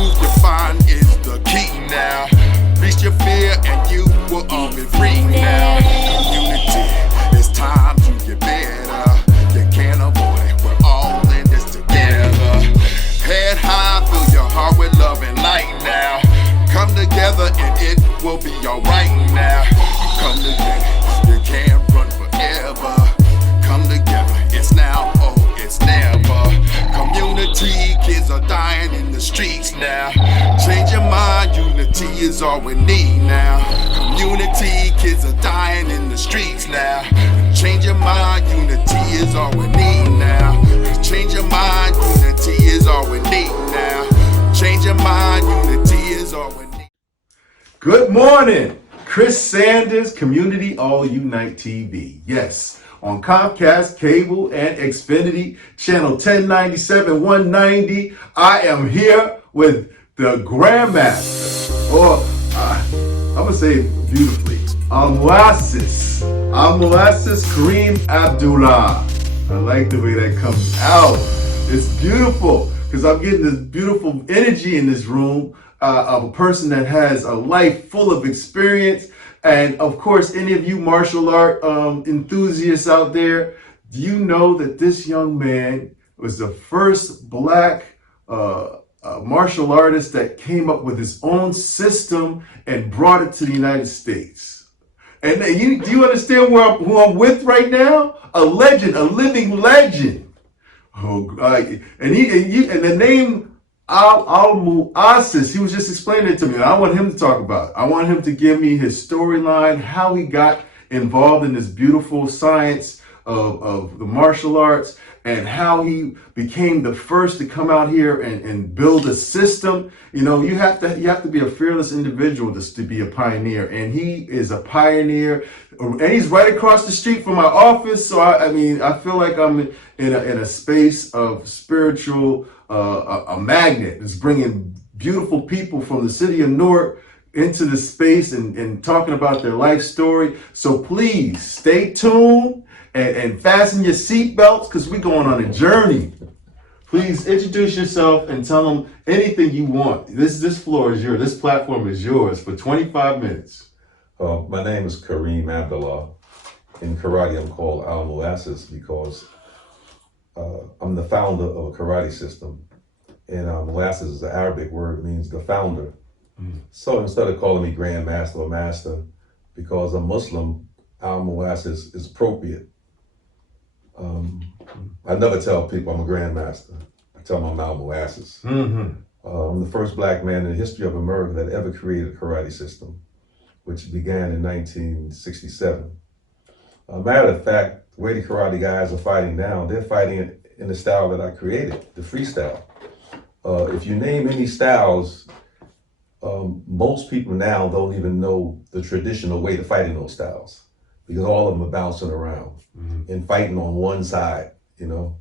truth you find is the key now. Reach your fear and you will all be free now. Community, it's time to get better. You can't avoid it, we're all in this together. Head high, fill your heart with love and light now. Come together and it will be alright now. Come together, you can't run forever. Come together, it's now, oh, it's never. Community, kids are dying in the streets now. Change your mind, unity is all we need now. Community, kids are dying in the streets now. Change your mind, unity is all we need now. Change your mind, unity is all we need now. Change your mind, unity is all we need. Good morning, Chris Sanders, Community All Unite TV. Yes, on Comcast, Cable, and Xfinity, channel 1097, 190. I am here with the Grandmaster, or I'm gonna say it beautifully, Assis Karriem Abdallah. I like the way that comes out. It's beautiful because I'm getting this beautiful energy in this room of a person that has a life full of experience. And of course, any of you martial art enthusiasts out there, do you know that this young man was the first black martial artist that came up with his own system and brought it to the United States? And do you understand who I'm with right now? A legend, a living legend. Oh, and the name Assis, he was just explaining it to me, and I want him to talk about it. I want him to give me his storyline, how he got involved in this beautiful science of the martial arts, and how he became the first to come out here and build a system. You know, you have to be a fearless individual to be a pioneer, and he is a pioneer, and he's right across the street from my office. So I feel like I'm in a space of spiritual, a magnet. It's bringing beautiful people from the city of Newark into this space and talking about their life story. So please stay tuned and fasten your seatbelts because we're going on a journey. Please introduce yourself and tell them anything you want. This floor is yours. This platform is yours for 25 minutes. My name is Karriem Abdallah. In karate, I'm called Assis because I'm the founder of a karate system. And Assis is the Arabic word, it means the founder. So instead of calling me Grandmaster or Master, because I'm Muslim, Assis is appropriate. I never tell people I'm a Grandmaster. I tell them I'm Assis. I'm the first black man in the history of America that ever created a karate system, which began in 1967. Matter of fact, the way the karate guys are fighting now, they're fighting in the style that I created, the freestyle. If you name any styles, most people now don't even know the traditional way to fight in those styles because all of them are bouncing around and fighting on one side, you know.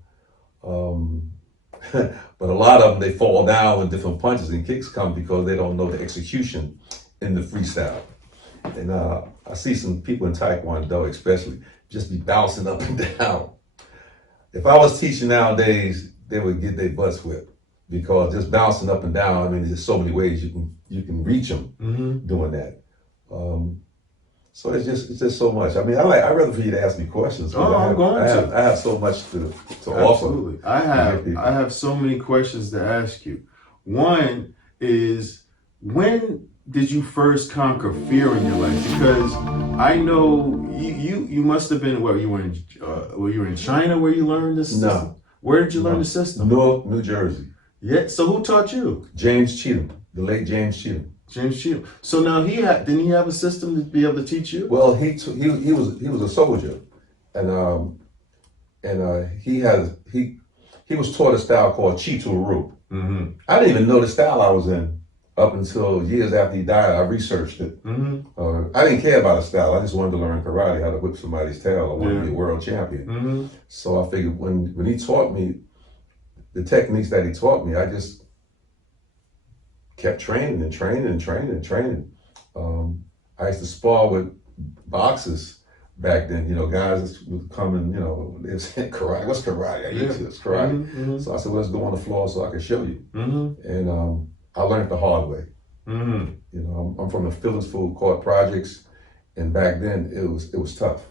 But a lot of them, they fall down when different punches and kicks come because they don't know the execution in the freestyle. And I see some people in Taekwondo especially just be bouncing up and down. If I was teaching nowadays, they would get their butts whipped because just bouncing up and down, I mean, there's so many ways you can reach them doing that. So it's just so much. I mean, I'd rather for you to ask me questions. I have so much to offer. Absolutely. I have so many questions to ask you. One is, when did you first conquer fear in your life? Because I know you must have been, were you in China where you learned this system? No. Where did you learn the system? Newark, New Jersey. Yeah. So who taught you? James Cheatham, the late James Cheatham. James Cheatham. So now didn't he have a system to be able to teach you? Well, he was a soldier, and he was taught a style called Chi-To-Ru. I didn't even know the style I was in up until years after he died. I researched it. I didn't care about a style. I just wanted to learn karate, how to whip somebody's tail. I wanted to be a world champion. So I figured when he taught me the techniques that he taught me, I just kept training and training and training and training. I used to spar with boxers back then. You know, guys would come and, you know, they would say, karate, what's karate? I used to, it's karate. So I said, well, let's go on the floor so I can show you. And I learned the hard way. Mm-hmm. You know, I'm from the Phillips Food Court projects, and back then it was tough.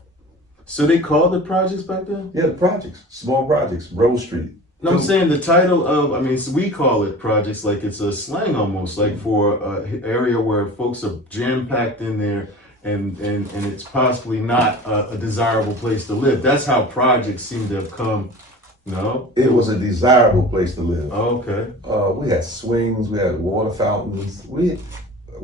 So they called it projects back then? Yeah, the projects, small projects, Rose Street. No, I'm saying the title of, I mean, so we call it projects, like it's a slang almost, like for an area where folks are jam-packed in there and it's possibly not a desirable place to live. That's how projects seem to have come, no? It was a desirable place to live. Oh, okay. We had swings, we had water fountains. We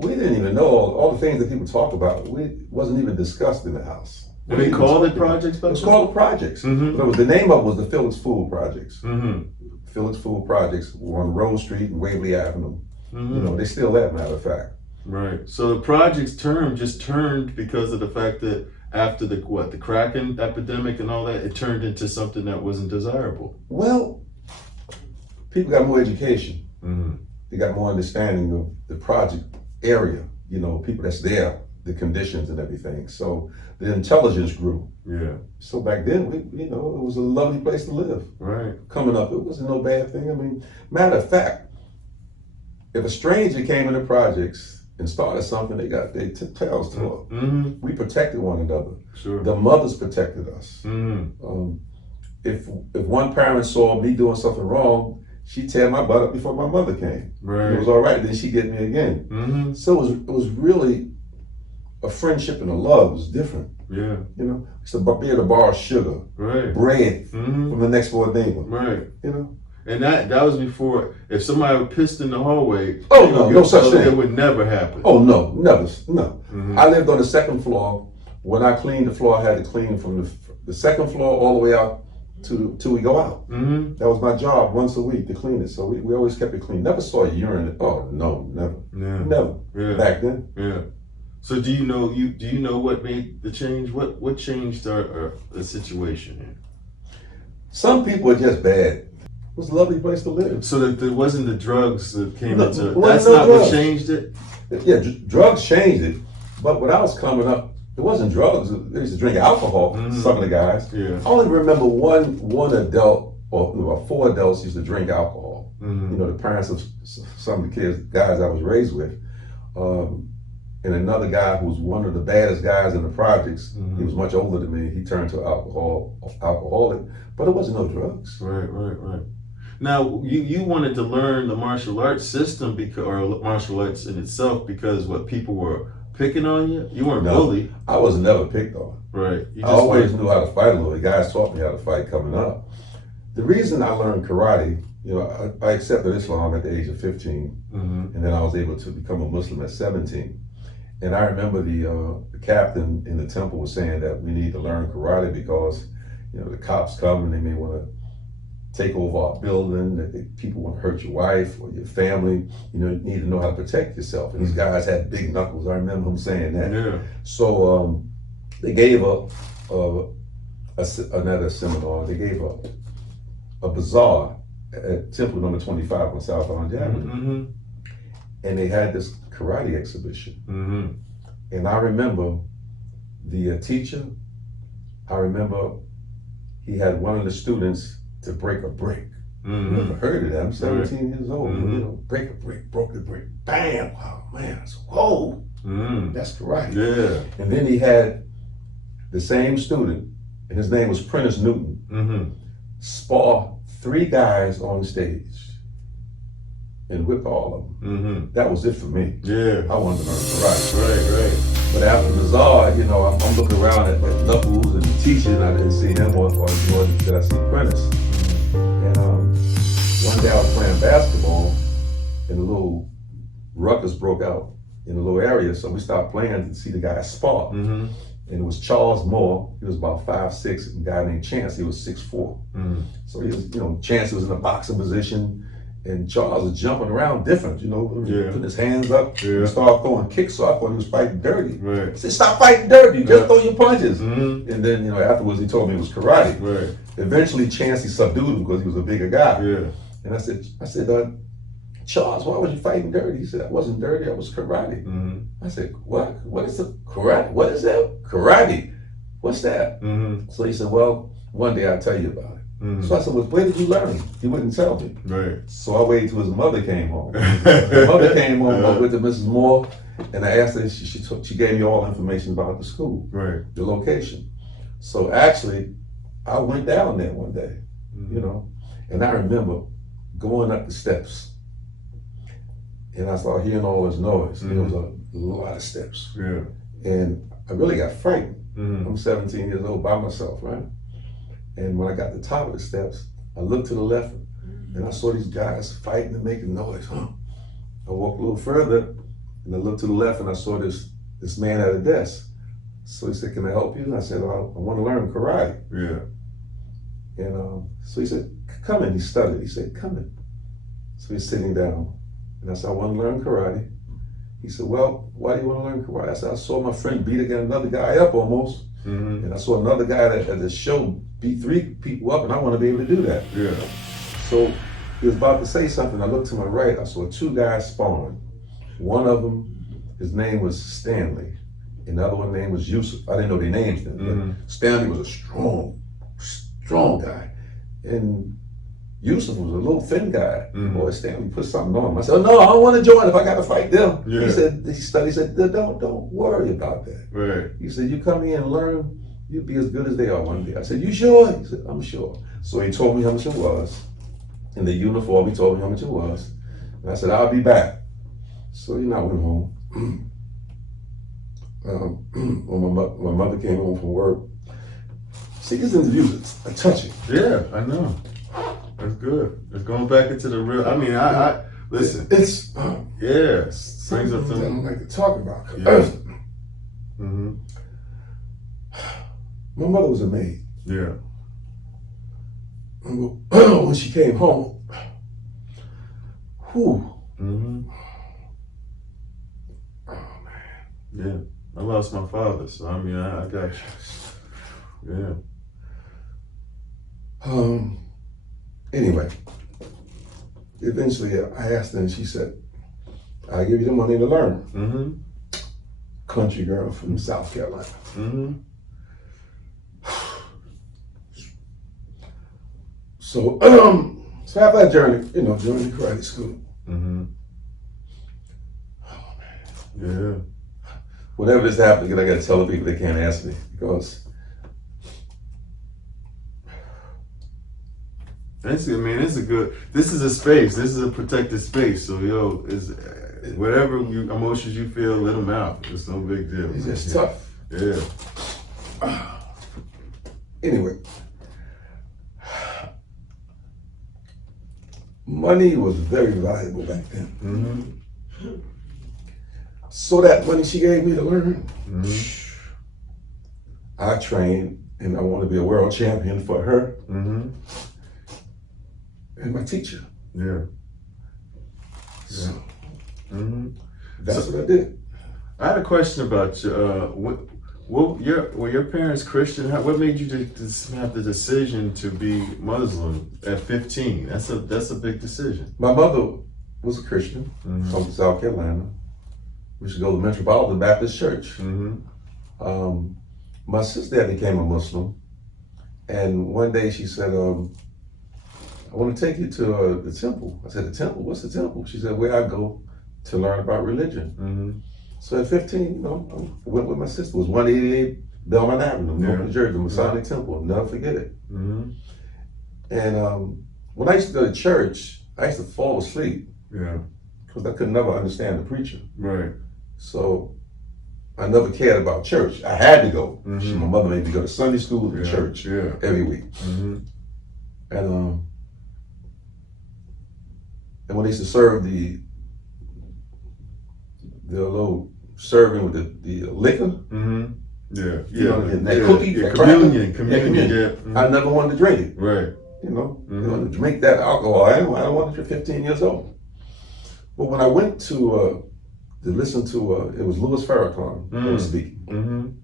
didn't even know all the things that people talk about. We wasn't even discussed in the house. And they called it projects back then? It was called the projects. Mm-hmm. But the name of it was the Phillips Food Projects. Mm-hmm. Phillips Food Projects were on Rose Street and Waverly Avenue. Mm-hmm. You know, they still there, matter of fact. Right. So the projects term just turned because of the fact that after the cracking epidemic and all that, it turned into something that wasn't desirable. Well, people got more education. Mm-hmm. They got more understanding of the project area, you know, people that's there, the conditions and everything. So the intelligence grew. Yeah. So back then, it was a lovely place to live. Right. Coming up, it wasn't no bad thing. I mean, matter of fact, if a stranger came into projects and started something, they got their tails tore. Mm-hmm. We protected one another. Sure. The mothers protected us. Mm-hmm. If one parent saw me doing something wrong, she'd tear my butt up before my mother came. Right. It was all right. Then she'd get me again. Mm-hmm. So it was really a friendship and a love. It was different. Yeah. You know, it's to be able to borrow sugar, Right. bread Mm-hmm. from the next door neighbor. Right. You know. And that was before, if somebody would pissed in the hallway, Oh, no, no such thing. It would never happen. Oh no, never, no. Mm-hmm. I lived on the second floor. When I cleaned the floor, I had to clean from the second floor all the way out till we go out. Mm-hmm. That was my job once a week to clean it. So we always kept it clean. Never saw urine. Oh no, never, Yeah. never. Yeah. Back then. Yeah. So do you know what made the change? What changed the situation here? Some people are just bad. It was a lovely place to live. So that there wasn't the drugs that came No, into it. well, That's no not drugs. what changed it? Yeah, drugs changed it. But when I was coming up, it wasn't drugs. They used to drink alcohol. Mm-hmm. Some of the guys. Yeah. I only remember one adult or 4 adults used to drink alcohol. Mm-hmm. You know, the parents of some of the guys I was raised with. And another guy who was one of the baddest guys in the projects. Mm-hmm. He was much older than me. He turned to alcoholic, but it wasn't no drugs. Right. Now you wanted to learn the martial arts system or martial arts in itself because people were picking on you? You weren't bullied. I was never picked on. Right. You I always knew how to fight a little. The guys taught me how to fight coming up. The reason I learned karate, you know, I accepted Islam at the age of 15, Mm-hmm. and then I was able to become a Muslim at 17. And I remember the captain in the temple was saying that we need to learn karate because, you know, the cops come and they may want to take over our building, that people want to hurt your wife or your family. You know, you need to know how to protect yourself. And these guys had big knuckles. I remember him saying that. Yeah. So they gave another seminar. They gave a bazaar at Temple number 25 on South Orange Avenue. Mm-hmm. And they had this karate exhibition. Mm-hmm. And I remember the teacher, I remember he had one of the students to break a brick. Mm-hmm. Never heard of that. I'm 17 years old. Mm-hmm. You know, break a brick, broke the brick, bam! Oh man, I said, whoa, Mm-hmm. that's karate. Yeah. And then he had the same student, and his name was Prentice Newton, Mm-hmm. spar 3 guys on stage and whip all of them. Mm-hmm. That was it for me. Yeah. I wanted to learn karate. Right. But after the bazaar, you know, I'm looking around at Knuckles and the teacher, and I didn't see him, or did I see Prentice? And one day I was playing basketball, and a little ruckus broke out in a little area, so we stopped playing to see the guy spar. Mm-hmm. And it was Charles Moore. He was about 5'6", and a guy named Chance, he was 6'4". Mm-hmm. So he was, you know, Chance was in a boxing position, and Charles was jumping around different, you know, Yeah. putting his hands up. Yeah. He started throwing kicks, so I thought he was fighting dirty. Right. I said, stop fighting dirty, just throw your punches. Mm-hmm. And then, you know, afterwards he told me it was karate. Right. Eventually Chancey subdued him because he was a bigger guy. Yeah. And I said, Charles, why was you fighting dirty? He said, I wasn't dirty, I was karate. Mm-hmm. I said, what? What is the karate? What is that? Karate. What's that? Mm-hmm. So he said, well, one day I'll tell you about it. So I said, well, where did you learn? He wouldn't tell me. Right. So I waited till his mother came home. His mother came home, I went to Mrs. Moore, and I asked her, she gave me all the information about the school, Right. the location. So actually, I went down there one day, you know, and I remember going up the steps, and I started hearing all this noise. There was a lot of steps. Yeah. And I really got frightened. I'm 17 years old by myself, right? And when I got to the top of the steps, I looked to the left and I saw these guys fighting and making noise. I walked a little further and I looked to the left and I saw this man at a desk. So he said, can I help you? And I said, I want to learn karate. Yeah. And so he said, come in. He stuttered. He said, come in. So he's sitting down. And I said, I want to learn karate. He said, well, why do you want to learn karate? I said, I saw my friend beat another guy up almost. And I saw another guy at the show beat 3 people up, and I want to be able to do that. Yeah. So he was about to say something. I looked to my right. I saw 2 guys sparring. One of them, his name was Stanley. And the other one's name was Yusuf. I didn't know their names then. But Stanley was a strong guy. And Yusuf was a little thin guy. Boy, Stanley put something on him. I said, oh, no, I don't want to join if I got to fight them. Yeah. He said, don't worry about that. Right. He said, you come here and learn, you'll be as good as they are one day. I said, you sure? He said, I'm sure. So he told me how much it was. In the uniform, he told me how much it was. And I said, I'll be back. So, I went home. When my mother came home from work, see, these interviews are touching. Yeah, I know. That's good. It's going back into the real. I mean, I listen. It's brings up something I don't like to talk about. Yeah. My mother was a maid. Yeah. When she came home, whew. Oh man. Yeah. I lost my father, so I mean, I got you. Yeah. Anyway, eventually I asked her and she said, I'll give you the money to learn. Country girl from South Carolina. So after that journey, joined the karate school. Oh man. Yeah. Whatever is happening, I gotta tell the people they can't ask me because this is a space. This is a protected space. So, whatever emotions you feel, let them out. It's no big deal. It's just tough. Yeah. Anyway, money was very valuable back then. So that money she gave me to learn, I trained and I want to be a world champion for her. And my teacher. Yeah. So, that's what I did. I had a question about you. Were your parents Christian? What made you have the decision to be Muslim at 15? That's a big decision. My mother was a Christian from South Carolina. We should go to Metropolitan Baptist Church. My sister became a Muslim, and one day she said, I want to take you to the temple. I said, the temple? What's the temple? She said, where I go to learn about religion. So at 15, I went with my sister. It was 188 Belmont Avenue, New Jersey, the Masonic Temple. I'll never forget it. And when I used to go to church, I used to fall asleep. Yeah. Because I could never understand the preacher. Right. So I never cared about church. I had to go. My mother made me go to Sunday school and church every week. And when they used to serve the little serving with the liquor, that cookie, that communion. I never wanted to drink it. Right. To drink that alcohol. I don't want to. 15 years old. But when I went to listen to, it was Louis Farrakhan who was speaking.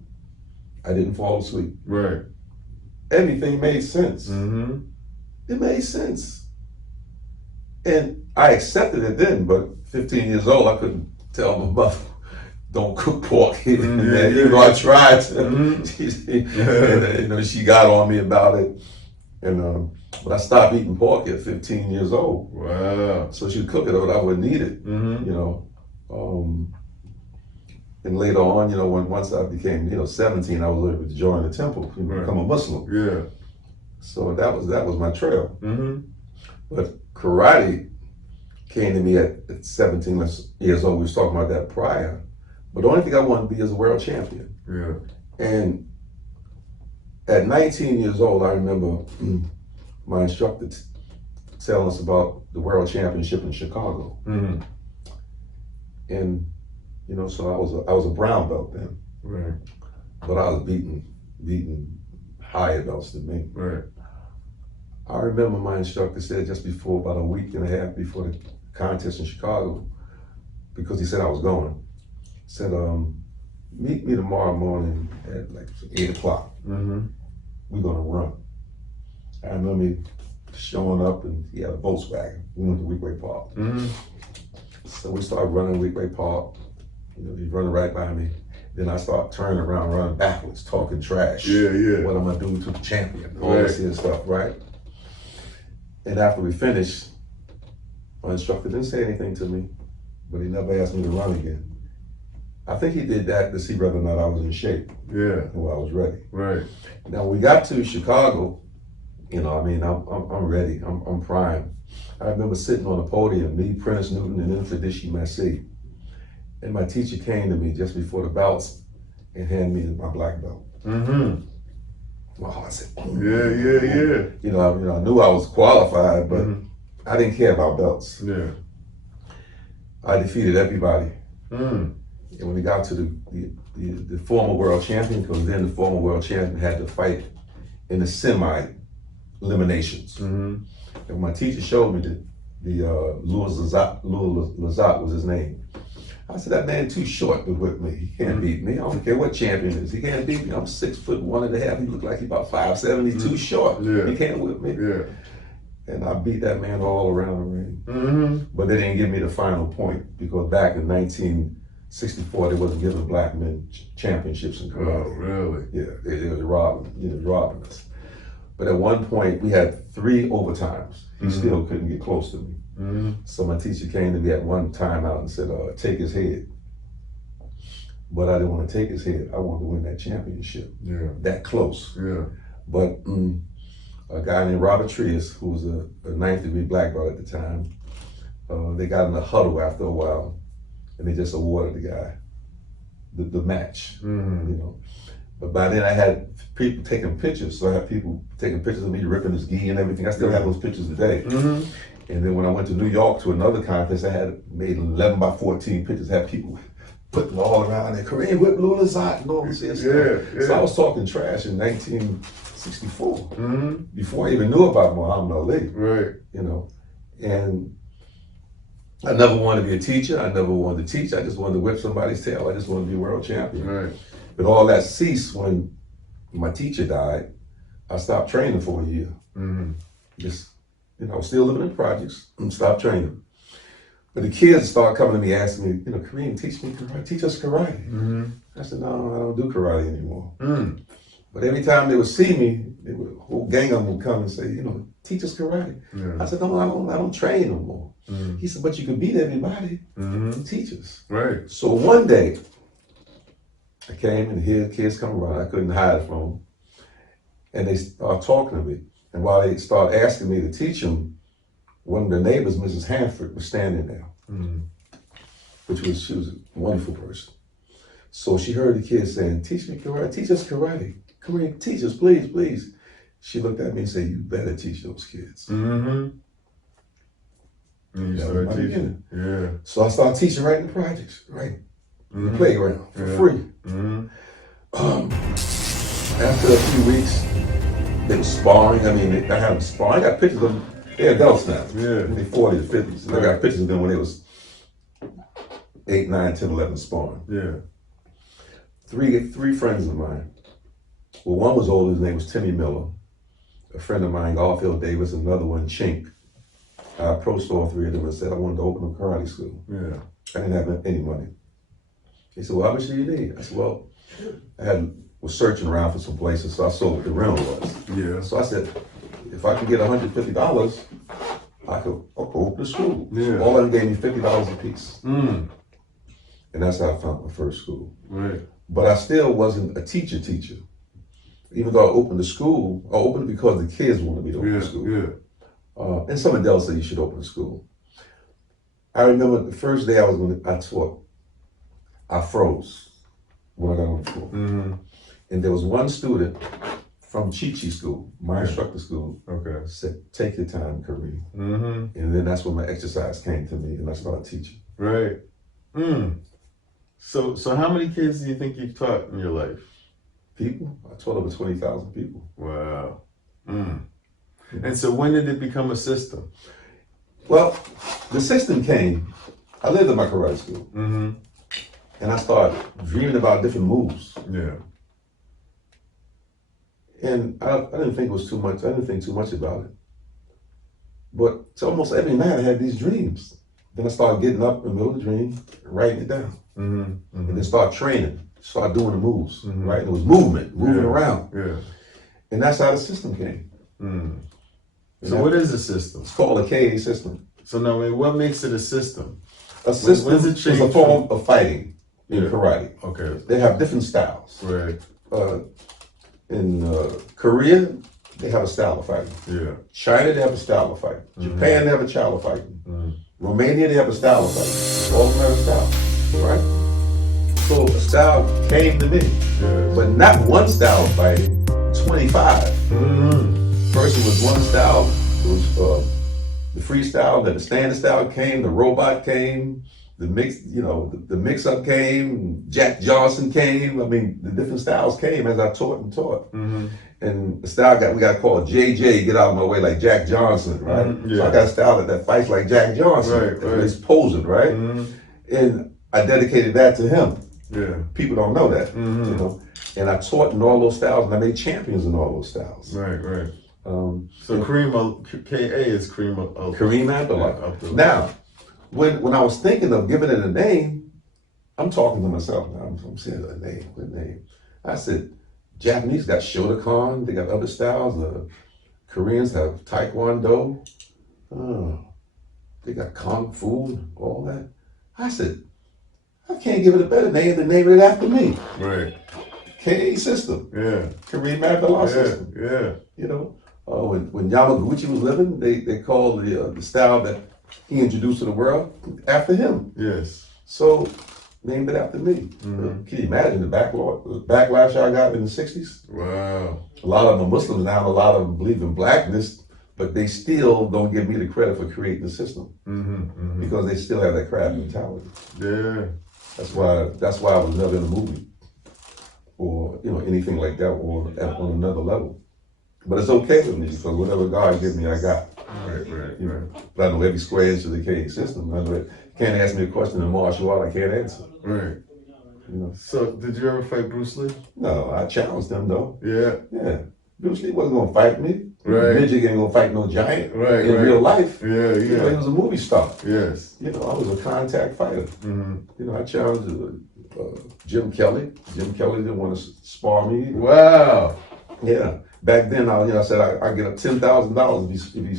I didn't fall asleep. Right. Everything made sense. It made sense. And I accepted it then, but 15 years old, I couldn't tell my mother, don't cook pork. Even though I tried to. She got on me about it. But I stopped eating pork at 15 years old. Wow. So she would cook it, but I wouldn't eat it. You know. And later on, you know, once I became, 17, I was able to join the temple, become a Muslim. Yeah. So that was my trail. But karate came to me at 17 years old. We was talking about that prior. But the only thing I wanted to be is a world champion. Yeah. And at 19 years old, I remember my instructor telling us about the world championship in Chicago. And, so I was a brown belt then. Right. But I was beating higher belts than me. Right. I remember my instructor said just before, about a week and a half before the contest in Chicago, because he said I was going, said, meet me tomorrow morning at like 8 o'clock. We're gonna run. I remember me showing up and he had a Volkswagen. We went to Weekway Park. So we started running Weekway Park. He's running right by me. Then I start turning around, running backwards, talking trash. Yeah. What I'm gonna do to the champion, all this here stuff, right? And after we finished, my instructor didn't say anything to me, but he never asked me to run again. I think he did that to see whether or not I was in shape. Yeah. And whether I was ready. Right. Now we got to Chicago, I'm ready, I'm prime. I remember sitting on the podium, me, Prentice Newton, and then Tradishi Massey. And my teacher came to me just before the bouts and handed me my black belt. My heart said, Yeah. I knew I was qualified, but I didn't care about belts. Yeah. I defeated everybody. And when we got to the former world champion, because then the former world champion had to fight in the semi-eliminations. And my teacher showed me the Louis Lazat was his name. I said, that man too short to whip me. He can't beat me. I don't care what champion is. He can't beat me. I'm 6'1.5". He looked like he about 5'7". He's too short. Yeah. He can't whip me. Yeah. And I beat that man all around the ring. But they didn't give me the final point because back in 1964, they wasn't giving black men championships in karate. Oh, really? Yeah, they was robbing us. But at one point, we had 3 overtimes. He still couldn't get close to me. So my teacher came to me at one time out and said, take his head. But I didn't want to take his head. I wanted to win that championship. Yeah. That close. Yeah. But a guy named Robert Trias, who was a 9th degree black belt at the time, they got in a huddle after a while and they just awarded the guy the match, But by then I had people taking pictures. So I had people taking pictures of me ripping his gi and everything. I still have those pictures today. And then when I went to New York to another contest, I had made 11 by 14 pictures, had people putting all around there, Karriem whip Louis Lazat and all this stuff. Yeah. So I was talking trash in 1964, before I even knew about Muhammad Ali. Right. And I never wanted to be a teacher. I never wanted to teach. I just wanted to whip somebody's tail. I just wanted to be a world champion. Right. But all that ceased when my teacher died. I stopped training for a year. I was still living in projects and stopped training. But the kids started coming to me asking me, Karriem, teach me karate, teach us karate. I said, no, I don't do karate anymore. But every time they would see me, a whole gang of them would come and say, teach us karate. I said, no, I don't train no more. He said, but you can beat everybody. Teach us. Right. So one day, I came and here kids come around. I couldn't hide from them. And they started talking to me. And while they started asking me to teach them, one of the neighbors, Mrs. Hanford, was standing there, she was a wonderful person. So she heard the kids saying, teach me karate, teach us karate. Come here, teach us, please, please. She looked at me and said, you better teach those kids. And you started teaching. Yeah. So I started teaching right in the projects, right in the playground for free. After a few weeks, they were sparring. I had them sparring. I got pictures of them. They're adults now. Yeah. In their 40s, 50s. And I got pictures of them when they was 8, 9, 10, 11 sparring. Yeah. Three friends of mine. Well, one was older. His name was Timmy Miller. A friend of mine, Garfield Davis. Another one, Chink. I approached all 3 of them and said I wanted to open a karate school. Yeah. I didn't have any money. He said, well, how much do you need? I said, well, was searching around for some places, so I saw what the rental was. Yeah. So I said, if I could get $150, I could open a school. Yeah. So all of them gave me $50 a piece. Mm. And that's how I found my first school. Right. But I still wasn't a teacher. Even though I opened the school, I opened it because the kids wanted me to open the school. Yeah. And some adults said you should open a school. I remember the first day I taught, I froze when I got on the floor. Mm-hmm. And there was one student from Chi School, my instructor school, Okay. said, take your time, Karriem. Mm-hmm. And then that's when my exercise came to me and I started teaching. Right. Mm. So how many kids do you think you've taught in your life? People? I taught over 20,000 people. Wow. Mm. And so when did it become a system? Well, the system came, I lived in my karate school. Mm-hmm. And I started dreaming about different moves. Yeah. And I didn't think it was too much. I didn't think too much about it. But so almost every night I had these dreams. Then I started getting up in the middle of the dream, writing it down. Mm-hmm. Mm-hmm. And then start training, start doing the moves, Mm-hmm. right? And it was moving Yeah. around. Yeah. And that's how the system came. Mm. So what is a system? It's called a KA system. So now, what makes it a system? A system when's it is a change form of fighting in Yeah. karate. Okay. They have different styles. Right. In Korea, they have a style of fighting. Yeah. China, they have a style of fighting. Japan, they have a style of fighting. Romania, they have a style of fighting. All of them have a style, right? So a style came to me, Yeah. but not one style of fighting, 25. Mm-hmm. First it was one style, it was the freestyle, then the standard style came, the robot came, the mix-up came, Jack Johnson came. I mean, the different styles came as I taught and taught. Mm-hmm. And the style we got called JJ, get out of my way, like Jack Johnson, right? Mm-hmm. So Yeah. I got a style that fights like Jack Johnson. Right. It's posing, right? Mm-hmm. And I dedicated that to him. Yeah. People don't know that, Mm-hmm. you know. And I taught in all those styles, and I made champions in all those styles. Right. So Karriem, K.A. is Karriem Abdallah. Karriem Abdallah. Now, when I was thinking of giving it a name, I'm talking to myself now. I'm saying a name, good name. I said, Japanese got Shotokan, they got other styles. Koreans have Taekwondo. They got Kung Fu, all that. I said, I can't give it a better name than name it after me. Right. KA system. Yeah. Karriem Abdallah system. Yeah. You know, when Yamaguchi was living, they called the style that he introduced to the world after him. Yes. So named it after me. Mm-hmm. Can you imagine the backlash I got in the 60s? Wow. A lot of them are Muslims now, and a lot of them believe in blackness, but they still don't give me the credit for creating the system because they still have that crab mentality. Yeah. That's why I was never in a movie or anything like that or on another level. But it's okay with me because whatever God gives me, I got. Right. But I know every square inch of the KA system. I know it. Can't ask me a question in martial art I can't answer. Right. You know. So did you ever fight Bruce Lee? No, I challenged them though. Yeah. Bruce Lee wasn't gonna fight me. Right. Midget ain't gonna fight no giant Right. in real life. Yeah. You know, he was a movie star. Yes. You know, I was a contact fighter. Mm-hmm. You know, I challenged Jim Kelly. Jim Kelly didn't want to spar me. Wow. Yeah. Back then, I said I get up $10,000 if he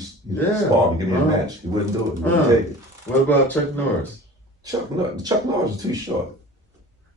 spar me, give me a match. He wouldn't do it. He wouldn't take it. What about Chuck Norris? Chuck Norris is too short.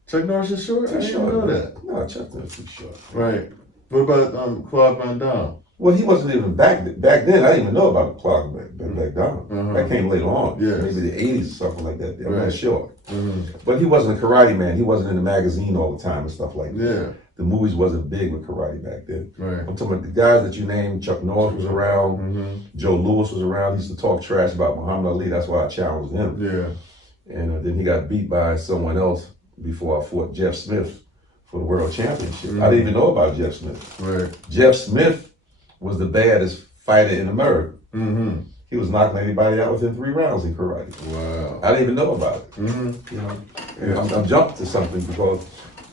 Chuck Norris is short? I didn't know that. No, Chuck Norris is too short. Right. What about Claude Van Damme? Well, he wasn't even back then. I didn't even know about Clark back down. That came later on. Yes. Maybe the 80s or something like that. I'm Right. not sure. Mm-hmm. But he wasn't a karate man. He wasn't in the magazine all the time and stuff like that. Yeah. The movies wasn't big with karate back then. Right. I'm talking about the guys that you named. Chuck Norris was around. Mm-hmm. Joe Louis was around. He used to talk trash about Muhammad Ali. That's why I challenged him. Yeah. And then he got beat by someone else before I fought Jeff Smith for the world championship. Mm-hmm. I didn't even know about Jeff Smith. Right. Jeff Smith was the baddest fighter in America. Mm-hmm. He was knocking anybody out within 3 rounds in karate. Wow. I didn't even know about it. Mm-hmm. You know, and I'm jumping to something because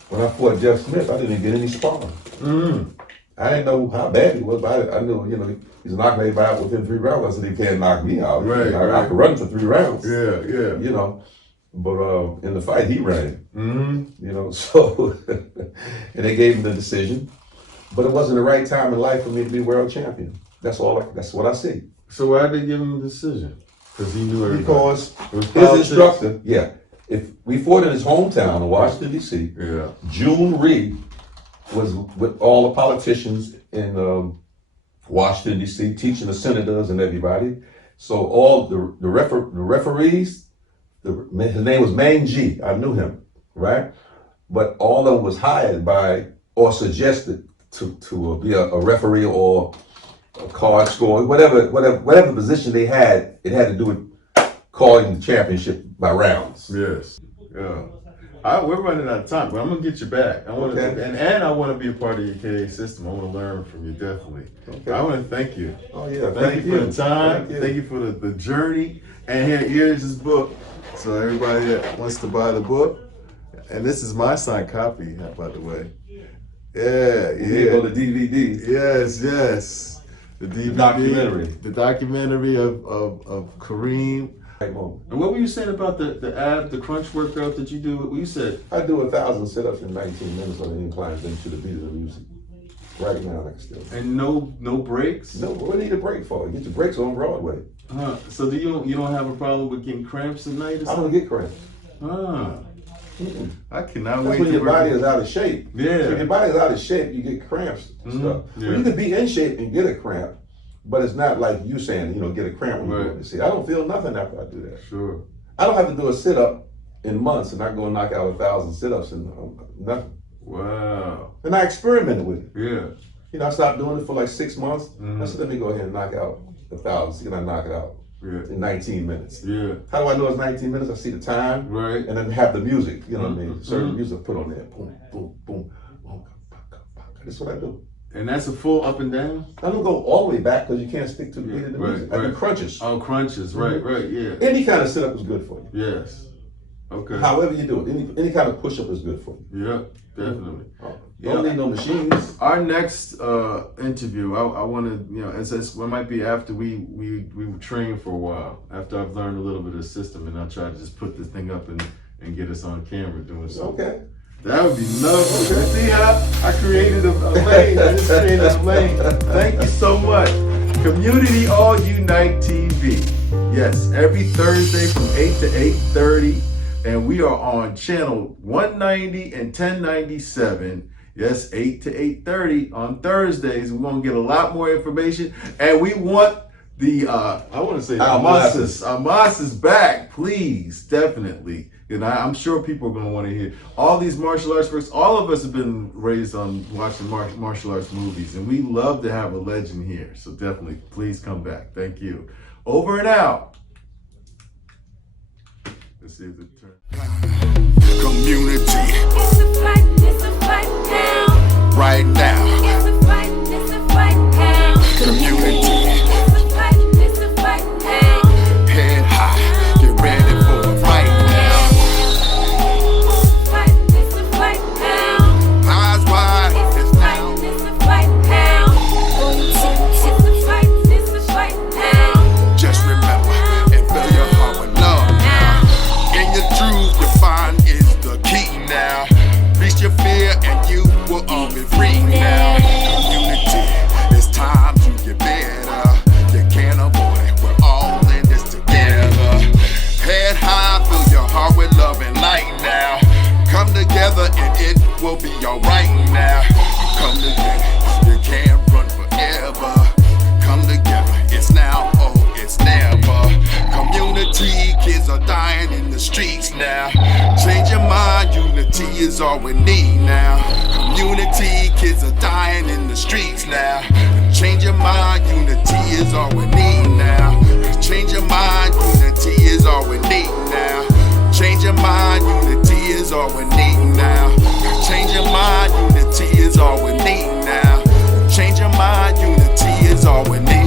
when I fought Jeff Smith, I didn't even get any sparring. Mm-hmm. I didn't know how bad he was, but I knew, he's knocking everybody out within 3 rounds. I said, he can't knock me out. Right, I could run for 3 rounds. Yeah. You know, but in the fight, he ran. Mm-hmm. So, and they gave him the decision. But it wasn't the right time in life for me to be world champion. That's what I see. So why did they give him a decision? Because he knew everybody. Because It was his politics? instructor, if we fought in his hometown in Washington, D.C., Yeah. June Reed was with all the politicians in Washington, D.C., teaching the senators and everybody. So all the referees, his name was Mang G. I knew him, right? But all of them was hired by or suggested to be a referee or a card scorer, whatever position they had. It had to do with calling the championship by rounds. Yes. Yeah. We're running out of time, but I'm gonna get you back. I want to, Okay. and I want to be a part of your KA system. I want to learn from you, definitely. Okay. I want to thank you. Oh yeah, Thank you for the time. Thank you for the journey. And here's his book. So everybody that wants to buy the book, and this is my signed copy, by the way. Yeah, Here go the DVD. Yes. The DVD, documentary. The documentary of Karriem. And what were you saying about the crunch workout that you do? What you said? I do 1,000 sit-ups in 19 minutes on the incline then to the beat of the music. Right now, I can still. And no breaks? No, what do you need a break for? Get your breaks on Broadway. So you don't have a problem with getting cramps at night or I something? don't get cramps. I cannot That's wait when to your work body it. is out of shape. Yeah. So if your body is out of shape, you get cramps and stuff. Yeah. Well, you could be in shape and get a cramp, but it's not like you saying, get a cramp when you go to see. I don't feel nothing after I do that. Sure. I don't have to do a sit-up in months and I go and knock out 1,000 sit-ups and nothing. Wow. And I experimented with it. Yeah. I stopped doing it for like 6 months. I said, let me go ahead and knock out 1,000. See, can I knock it out in 19 minutes? Yeah. How do I know it's 19 minutes? I see the time. Right. And then have the music, you know what I mean? Certain music put on there. Boom, boom, boom. That's what I do. And that's a full up and down? I don't go all the way back because you can't stick to the beat of the music. I do crunches. Oh, crunches. Right, yeah. Any kind of sit-up is good for you. Yes. Okay. However you do it. Any kind of push-up is good for you. Yeah, definitely. You don't need no machines. Our next interview, I want to, it might be after we train for a while, after I've learned a little bit of the system, and I'll try to just put this thing up and get us on camera doing something. Okay. That would be lovely. Okay. See how I created a lane? I just created a lane. Thank you so much. Community All Unite TV. Yes, every Thursday from 8 to 8:30. And we are on channel 190 and 1097. Yes, 8 to 8:30 on Thursdays. We're going to get a lot more information. And we want the, I want to say, Almasas back, please, definitely. And I'm sure people are going to want to hear all these martial arts folks. All of us have been raised on watching martial arts movies, and we love to have a legend here. So definitely, please come back. Thank you. Over and out. Let's see if it turns. Community. It's a fight now. Right now. It's a fight now. Community. It's a fight now. Head high. Get ready for a fight now. It's a fight now. Eyes wide. It's now. It's a fight now. It's a fight now. Just remember and fill your heart with love now. In your truth, you find is the key now. Reach your fear and you will all be free now. Community, it's time to get better. You can't avoid it, we're all in this together. Head high, fill your heart with love and light now. Come together and it will be alright now. Come together, you can't run forever. Come together, it's now, oh, it's never. Community, kids are dying in the streets now. Change your mind, unity is all we need now. Community, kids are dying in the streets now. Change your mind, unity is all we need now. Change your mind, unity is all we need now. Change your mind, unity is all we need now. Change your mind, unity is all we need now. Change your mind, unity is all we need.